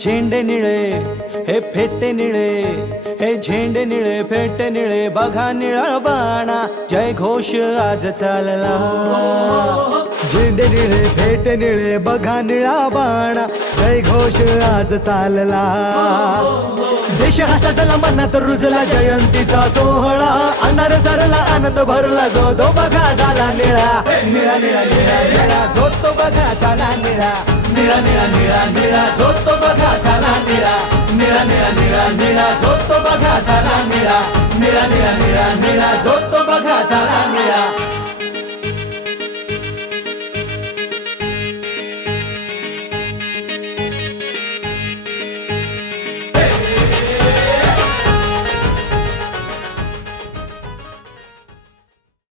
झेंडे निळे हे फेटे निळे, हे झेंडे निळे फेटे निळे, बघा निळा बाणा जय घोष आज चालला. झेंडे निळे फेटे निळे, बघा निळा बाणा जय घोष आज चालला. देश हा सजला मनात रुजला जयंतीचा सोहळा, अंधार सरला आनंद भरला जो तो बघा झाला निळा. निळा निळा निळा निळा जो तो बघा झाला निळा. निळा निळा निळा निळा जो तो बघा झाला निळा. निळा निळा निळा निळा जो तो बघा झाला निळा. निळा निळा निळा निळा जो तो बघा झाला निळा.